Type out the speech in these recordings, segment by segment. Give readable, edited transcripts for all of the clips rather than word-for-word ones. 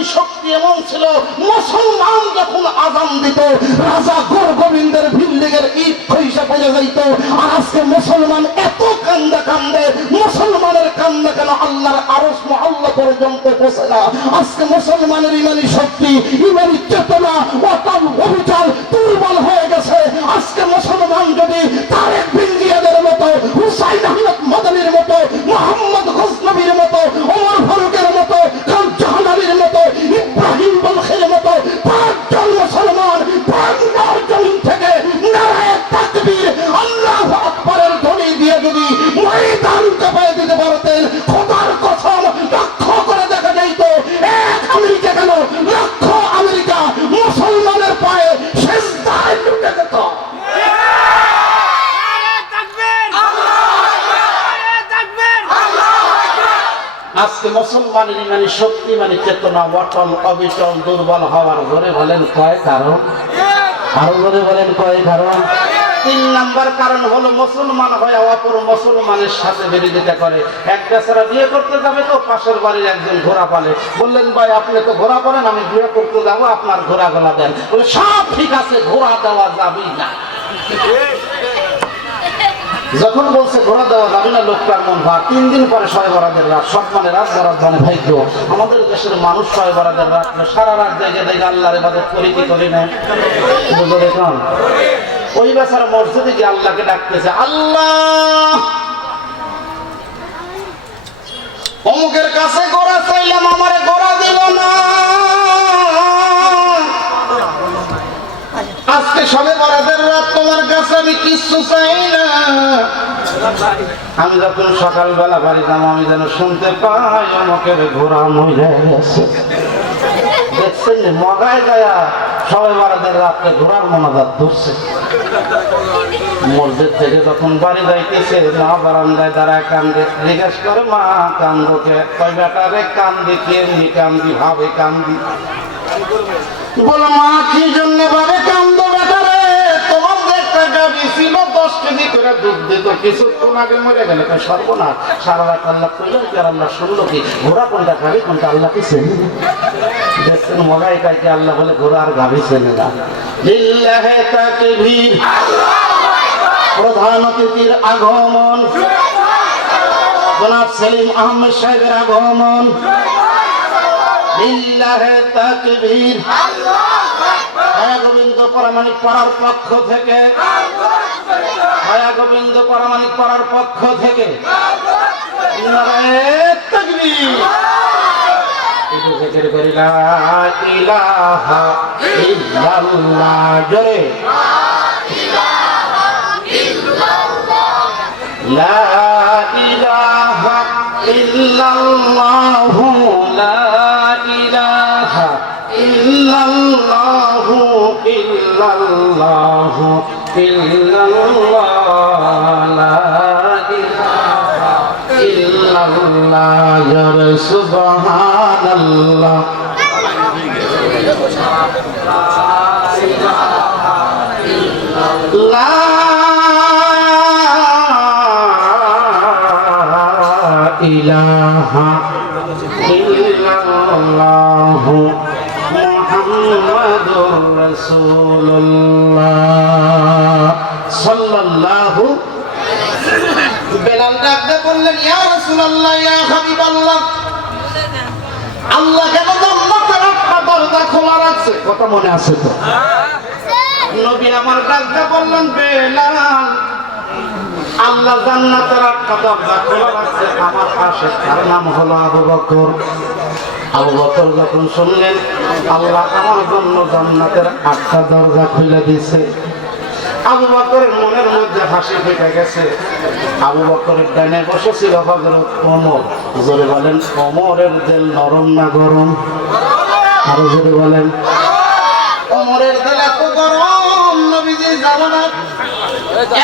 ইমানি শক্তি এমন ছিল, মুসলমান যখন আযান দিত রাজা গোবিন্দের বিল্ডিংয়ের ইট খইসা পড়ে যাইত। আর আজকে মুসলমান এত কান্দে কান্দে, মুসলমানের কান্দে কেন আল্লাহর আরশ মুআল্লা পর্যন্ত পৌঁছে না। আজকে মুসলমানের ইমানি শক্তি, ইমানি চেতনা, অটল অবিচল দুর্বল হয়ে গেছে। আজকে মুসলমান যদি তারেক বিন জিয়াদের মতো, হুসাইন আহমদ মাদানির মতো, মুহাম্মদ গজনবীর মতো, ওমর ফারুকের মতো, খান জাহান আলীর মতো, ইব্রাহিম বলখের মতো পাঁচজন মুসলমান বাংলার জমিন থেকে নারায়ে তাকবীর আল্লাহু আকবারের ধ্বনি দিয়ে যদি ময়দান কাঁপায় দিতে পারতেন, খোদার কসম লক্ষ্য করে দেখা যাইত এক আমেরিকা কেন লক্ষ আমেরিকা মুসলমানের পায়ে সিজদায় লুটে যেত। আজকে মুসলমানের ইমানি শক্তি, মানে চেতনা অটল অবিচল দুর্বল হওয়ার ঘরে বলেন কয় কারণ? আরো ঘরে বলেন কয় কারণ? 3 নাম্বার কারণ হলো মুসলমান হয়ে অপর মুসলমানের সাথে বিরোধিতা করে। এক বেচারা বিয়ে করতে যাবে তো পাশের বাড়ির একজন ঘোড়া পালে, বললেন ভাই আপনি তো ঘোড়া পালেন, আমি বিয়ে করতে যাবো, আপনার ঘোড়া গলা দেন। বলে সব ঠিক আছে, ঘোড়া দেওয়া যাবে না। যখন বলছে ঘোড়া দেওয়া যাবে না, লোকটার মন ভার। 3 দিন পরে শবে বরাতের রাত, সম্মানের রাত, বরাত মানে ভাগ্য। আমাদের দেশের মানুষ শবে বরাতের রাত সারা রাত জায়গা জায়গা আল্লাহর ইবাদত করি কি করি না? দেখুন ওই বেচারা মসজিদে গিয়ে আল্লাহকে ডাকতেছে, আল্লাহ অমুকের কাছে ঘোড়া চাইলাম, আমারে ঘোড়া দিল না। আজকে শবে বরাতের রাত, তোমার কাছে আমি কিছু চাই না। আমি যখন সকালবেলা বাড়ি যাবো, আমি যেন শুনতে পাই অমুকের ঘোড়া মরে গেছে। দেখছেন মগায় গায়া শবে বরাতের রাত্রে ঘোড়ার মোনাজাত ধরছে। মসজিদ থেকে যখন বাড়ি যাইতেছে, মা বারান্দায় দাঁড়ায় কান্দে। জিজ্ঞেস করে, মা কান্দোকে? কয় বেটা রে কান্দি, কেমনি কান্দি, ভাবে কান্দি। বলো মা কি জন্য ভাবে কান্দো বেটা রে? তোমার যে একটা গাভী ছিল 10 কেজি করে দুধ দিত, কিছুক্ষণ আগে মরে গেলে সর্বনাশ। সারা রাত আল্লাহ কইলেন কি আর আল্লাহ শুনলো কি? ঘোড়া কোনটা গাভী কোনটা আল্লাহ কি চেনে? দেখছেন মগাই কাইকে আল্লাহ বলে ঘোড়া আর গাভী চেনে না। লিল্লাহি তাকবীর, প্রধান অতিথির আগমন, জনাব সেলিম আহমেদ সাহেবের আগমন। লিল্লাহি তাকবীর, হায়া গোবিন্দ পরামানিক পাড়ার পক্ষ থেকে, হায়া গোবিন্দ পরামানিক পাড়ার পক্ষ থেকে নারায়ে তাকবীর। একটু জিকির করি, লা ইলাহা ইল্লাল্লাহ, জোরে লা ইলাহা ইল্লাল্লাহ, লা ইলাহা ইল্লাল্লাহ, ইল্লাল্লাহ ইল্লাল্লাহ, লা ইলাহা ইল্লাল্লাহ, ইয়া সুবহানাল্লাহ। লা ইলাহা ইল্লাল্লাহ মুহাম্মাদুর রাসূলুল্লাহ সাল্লাল্লাহু। বেলাল ডাকতে বললেন, ইয়া রাসূলুল্লাহ, ইয়া হাবিবাল্লাহ, আল্লাহ কেন জান্নাতের একটা দরজা খোলা রাখছে? কথা মনে আছে তো? নবী আমার ডাকতে বললেন, বেলাল আল্লাহ জান্নাতের একটা দরজা খোলা রাখছে আমার পাশে, তার নাম হলো আবু বকর। আবু বকর যখন শুনলেন আল্লাহ আমার জন্য জান্নাতের 8টা দরজা খুলে দিয়েছে, আবু বকরের মনের মধ্যে হাসি ফেটে গেছে। আবু বকরের ডানে বসেছিল হযরত ওমর। জোরে বলেন, ওমরের দিল নরম না গরম? আরো জোরে বলেন। ওমরের দিল এত গরম, নবীজি জামানাত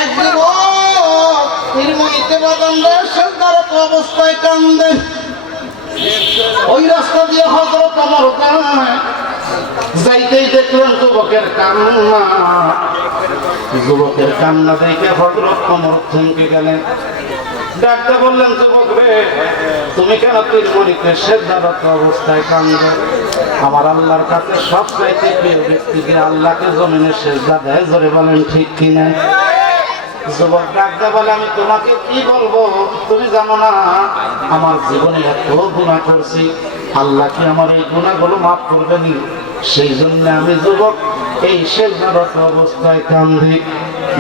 এক যুবক নির্মমিতে বাদামে সেজদারত অবস্থায় কান্দে। ওই রাস্তা দিয়ে হযরত ওমর যায়, যাইতেই দেখলেন যুবকের কান্না। যুবকের কান্না দেখে হযরত ওমর থমকে গেলেন। ডাকতে বললেন, যুবক রে, তুমি কেন নির্মমিতে সেজদারত অবস্থায় কান্দো? আমার আল্লাহর কাছে সবচাইতে প্রিয় ব্যক্তি যে আল্লাহকে জমিনে সেজদা দেয়, জোরে বলেন ঠিক কিনা? যুবক ডাকতে বলে, আমি তোমাকে কি বলবো, তুমি জানো না আমার জীবনে এত গুনাহ করছি, আল্লাহ কি আমার এই গুনাহগুলো মাফ করবে নি? সেই জন্য আমি যুবক এই সেজদারত অবস্থায় কান্দি।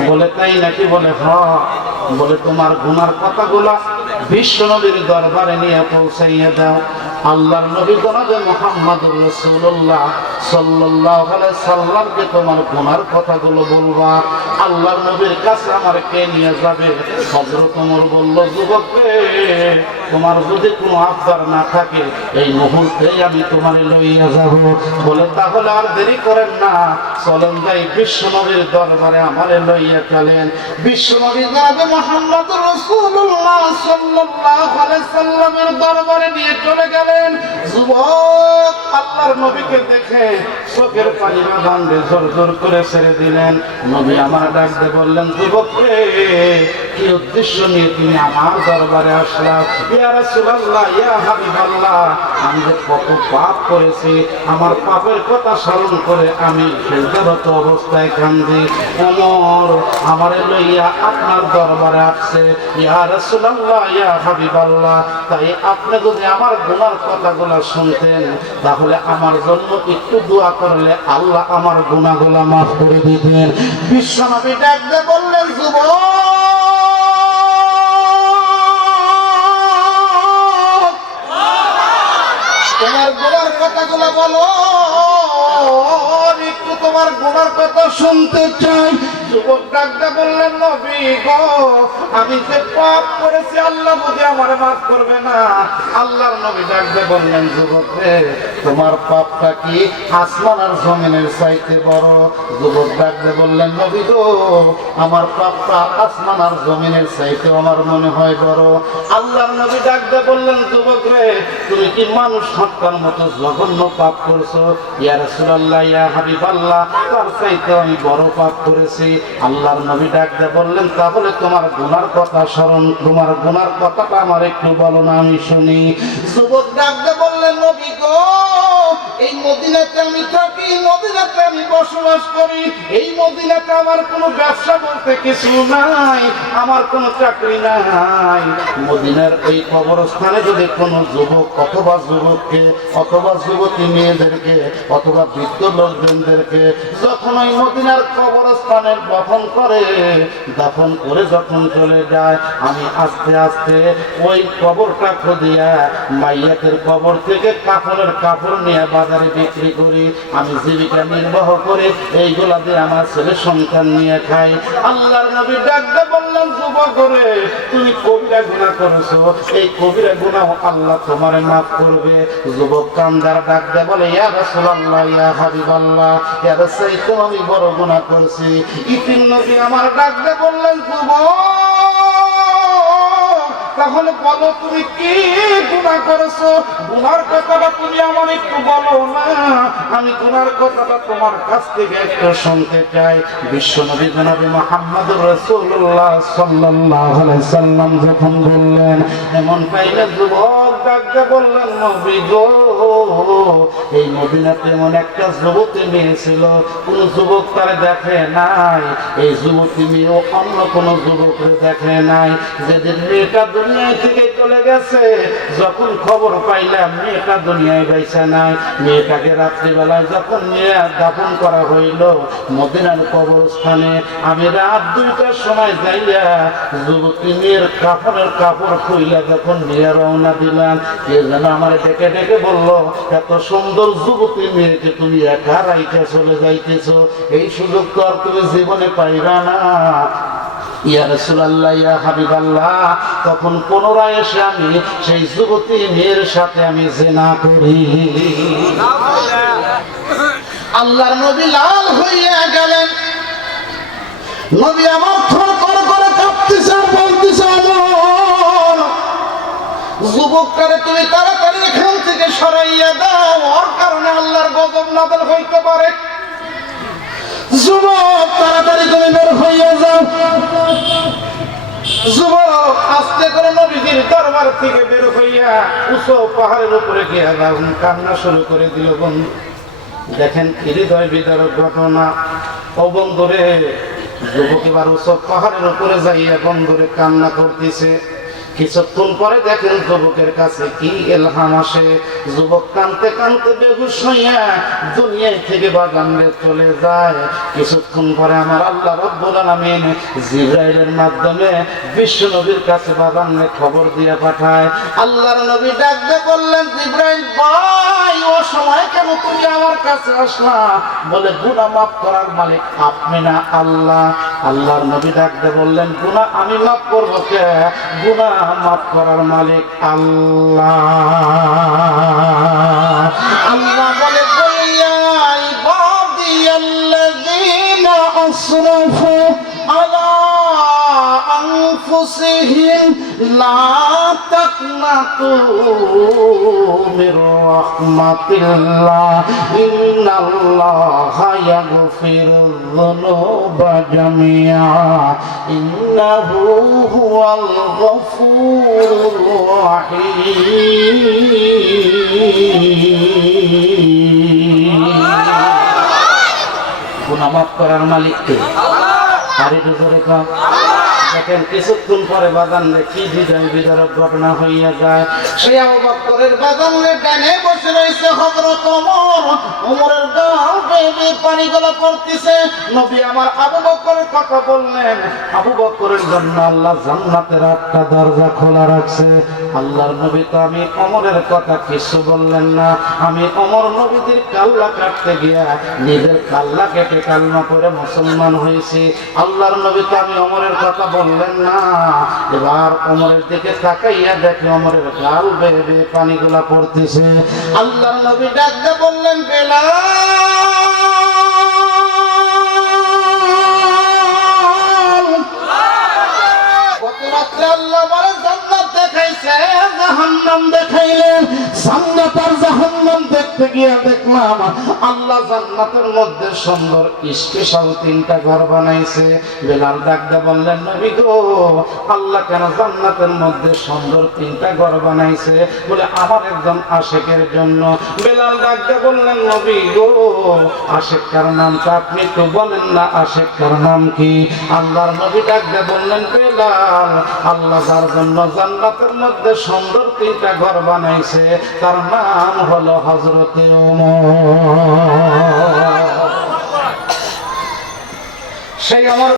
বলে তাই নাকি? বলে হ্যাঁ। বলে তোমার গুনার কথাগুলা বিশ্ব নবীর দরবারে নিয়ে পৌঁছাইয়া দাও। আল্লাহর নবী জনাবে মুহাম্মদুর রাসূলুল্লাহ সাল্লাল্লাহু আলাইহি সাল্লামকে তোমার গুনার কথাগুলো বলবা। আল্লাহর নবীর কাছে আমার কে নিয়ে যাবে? হযরত ওমর বলল, যুবক রে, তোমার যদি কোনো আবদার না থাকে এই মুহূর্তেই আমি তোমারে লইয়া যাব। বলে তাহলে আর দেরি করেন না, চলেন যাই বিশ্ব নবীর দরবারে আমারে লইয়া চলেন। বিশ্ব নবী জনাবে মুহাম্মদুর রাসূলুল্লাহ সাল্লাল্লাহু আলাইহি সাল্লামের দরবারে নিয়ে চলে গেলেন। যুবক আল্লাহর নবীকে দেখে চোখের পানি বাঁধে জোর জোর করে ছেড়ে দিলেন। নবী আমার ডাক দিয়ে বললেন, যুবক রে, কি উদ্দেশ্য নিয়ে তুমি আমার দরবারে আসলা? ইয়া রাসূলুল্লাহ, ইয়া হাবিবাল্লাহ, আমি যে কত পাপ করেছি, আমার পাপের কথা স্মরণ করে আমি সেজদারত অবস্থায় কান্দি। ওমর আমারে লইয়া আপনার দরবারে আসছে। ইয়া রাসূলুল্লাহ, ইয়া হাবিবাল্লাহ, তাই আপনি যদি আমার গুনার কথাগুলো শুনতেন তাহলে আমার জন্য একটু দোয়া করলে আল্লাহ আমার গুনাহগুলো মাফ করে দিতেন। বিশ্বনবী ডাক দিয়ে বললেন, যুবক তোমার গুনার কথাগুলো বলো, একটু তোমার গুনার কথা শুনতে চাই। যুবক ডাকতে বললেন, নবী গো, আমি যে পাপ করেছি আল্লাহ বুঝি আমার মাফ করবে না? আল্লাহর নবী ডাকতে বললেন, যুবক রে, তোমার পাপটা কি আসমান আর জমিনের চাইতে বড়? যুবক ডাকতে বললেন, নবী গো, আমার পাপটা আসমান আর জমিনের চাইতে আমার মনে হয় বড়। আল্লাহর নবী ডাকতে বললেন, যুবক রে, তুমি কি মানুষ হত্যার মতো জঘন্য পাপ করছো? ইয়া রাসূলুল্লাহ, ইয়া হাবিবাল্লাহ, তার চাইতে আমি বড় পাপ করেছি। আল্লাহর নবী ডাকতে বললেন, তাহলে তোমার গুনার কথা স্মরণ, তোমার গুনার কথাটা আমার একটু বলো না, আমি শুনি। যুবক ডাকতে বললেন, নবী গো, এই মদিনাতে আমি থাকি, মদিনাতে আমি বসবাস করি, এই মদিনাতে আমার কোনো ব্যবসা বলতে কিছু নাই, আমার কোনো চাকরি নাই। মদিনার এই কবরস্থানে যদি কোনো যুবক অথবা যুবককে অথবা যুবতী মেয়েদেরকে অথবা বৃদ্ধ লোকজনদেরকে যখন ওই মদিনার কবরস্থানে দাফন করে যখন চলে যায়, আমি আস্তে আস্তে ওই কবরটা খুদিয়া মাইয়াতের কবর থেকে কাপড়ের কাপড় নিয়ে বাজারে বিক্রি করি, আমি জীবিকা নির্বাহ করে এইগুলা দিয়ে আমার ছেলে সন্তান নিয়ে খাই। আল্লাহর নবী ডাকতে বললেন, যুবক করে, তুমি কবিরা গুনাহ করেছো, এই কবিরা গুনাহ আল্লাহ তোমারে মাফ করবে। যুবক কান্দার ডাকতে বলে, ইয়া রাসূলুল্লাহ, ইয়া হাবিবাল্লাহ, এর চাইতে আমি বড় গুনাহ করছি। ইতিম নবী আমার ডাকতে বললেন, যুবক তাহলে বলো তুমি কি গুনাহ করেছো? গুনার কথাটা তুমি আমার একটু বলো না, আমি গুনার কথাটা তোমার কাছ থেকে একটু শুনতে চাই। বিশ্বনবী জনাবে মুহাম্মদুর রাসূলুল্লাহ সাল্লাল্লাহু আলাইহি সাল্লাম যখন বললেন, এমন টাইমে যুবক ডাকতে বললেন, নবী গো, এই মদিনাতে এমন একটা যুবতী মেয়ে ছিল, কোন যুবক তারে দেখে নাই, এই যুবতী মেয়েও অন্য কোন যুবককে দেখে নাই। যেদিন মেয়েটা দুনিয়ায় থেকে চলে গেছে, যখন খবর পাইলাম মেয়েটা দুনিয়ায় বাইসা নাই, মেয়েটাকে রাত্রিবেলায় যখন নিয়ে দাফন করা হইল মদিনার কবরস্থানে, আমি রাত 2টার সময় যাইয়া যুবতী মেয়ের কাপড়ের কাপড় খুইলা যখন নিয়ে রওনা দিলাম, কে যেন আমার ডেকে ডেকে বলল, এত সুন্দর যুবতী মেয়েকে তুমি একা রাইখা চলে যাইতেছো, এই সুযোগ তো আর তুমি জীবনে পাইবা না। ইয়া রাসূলুল্লাহ, ইয়া হাবিবাল্লাহ, তখন পুনরায় এসে আমি সেই যুবতী মেয়ের সাথে আমি জিনা করি। আল্লাহর নবী লাল হইয়া গেলেন। নবী আমার থর থর করে কাঁপতেছে আর বলতেছে, যুবকটারে তুমি তাড়াতাড়ি এখান থেকে সরাইয়া দাও, ওর কারণে আল্লাহর গজব নাযিল হইতে পারে। যুবক তাড়াতাড়ি তুমি বের হইয়া যাও। যুবক আস্তে করে নবীজির দরবার থেকে বের হইয়া উঁচু পাহাড়ের উপরে গিয়া কান্না শুরু করে দিল। বন্ধু দেখেন হৃদয় বিদারক ঘটনা। ও বন্ধুরে, যুবক এবার উঁচু পাহাড়ের উপরে যাইয়া বন্ধুরে কান্না করতেছে। কিছুক্ষণ পরে দেখেন যুবকের কাছে কি ইলহাম আসে। যুবক কাঁদতে কাঁদতে বেহুশ হইয়া দুনিয়া থেকে বাগানে চলে যায়। কিছুক্ষণ পরে আমার আল্লাহ রাব্বুল আলামিন জিবরাইলের মাধ্যমে বিশ্ব নবীর কাছে বাগানে খবর দিয়ে পাঠায়। আল্লাহর নবী ডাক দিয়ে বললেন, জিবরাইল ভাই, ও সময় কেন তুমি আমার কাছে আসলা? বলে, গুনাহ মাফ করার মালিক আপনি না আল্লাহ। আল্লাহর নবী ডাক দিয়ে বললেন, গুনাহ আমি মাফ করবো কে? গুনাহ মাফ করার মালিক আল্লাহ। আল্লাহ বলে, ইয়া ইবাদিয়াল্লাযীনা আসরাফু আলা আনফুসিহিম লা তাকনাতু মির রাহমাতিল্লাহ ইন্নাল্লাহা ইয়াগফিরুয যুনুবা জামিআ ইন্নাহু হুয়াল গফুরুর রহিম। গুনাহ মাফ করার মালিক কে? আরে জোরে কও। দেখেন কিছুক্ষণ পরে বাগানে কি হৃদয় বিদারক ঘটনা হইয়া যায়। সেই আবু বকরের বাগানে ডানে বসে রয়েছে হযরত ওমর। ওমরের গাল বেয়ে পানিগুলো পড়তেছে। নবী আমার আবু বকরের কথা বললেন। আবু বকরের জন্য আল্লাহ জান্নাতের 8টা দরজা খোলা রাখছে। আল্লাহর নবী তো আমি ওমরের কথা কিছু বললেন না। আমি ওমর নবীদের কাল্লা কাটতে গিয়া নিজের কাল্লা কেটে কালমা করে মুসলমান হয়েছি। আল্লাহর নবী তো আমি ওমরের কথা বললেন না। এবার ওমরের দিকে তাকাইয়া দেখে ওমরের গাল বেয়ে বেয়ে পানিগুলা পড়তেছে। আল্লাহর নবী ডাক দিয়ে বললেন, বেলাল, গত রাত্রে আল্লাহ বলে জান্নাত দেখাইছে, জাহান্নাম দেখাইলেন। জান্নাত আর জাহান্নাম দেখতে গিয়ে দেখলাম আল্লাহ জান্নাতের মধ্যে সুন্দর স্পেশাল 3টা ঘর বানাইছে। বেলাল ডাক দিয়ে বললেন, নবী গো, আল্লাহ কেন জান্নাতের মধ্যে সুন্দর 3টা ঘর বানাইছে? বলে, আমার একজন আশিকের জন্য। বেলাল ডাক দিয়ে বললেন, নবী গো, আশিকটার নামটা আপনি তো বলেন না, আশিকটার নাম কি? আল্লাহর নবী ডাক দিয়ে বললেন, বেলাল, আল্লাহ যার জন্য জান্নাতের মধ্যে সুন্দর 3টা ঘর বানাইছে তার নাম হলো হযরতে ওমর। সেই আমার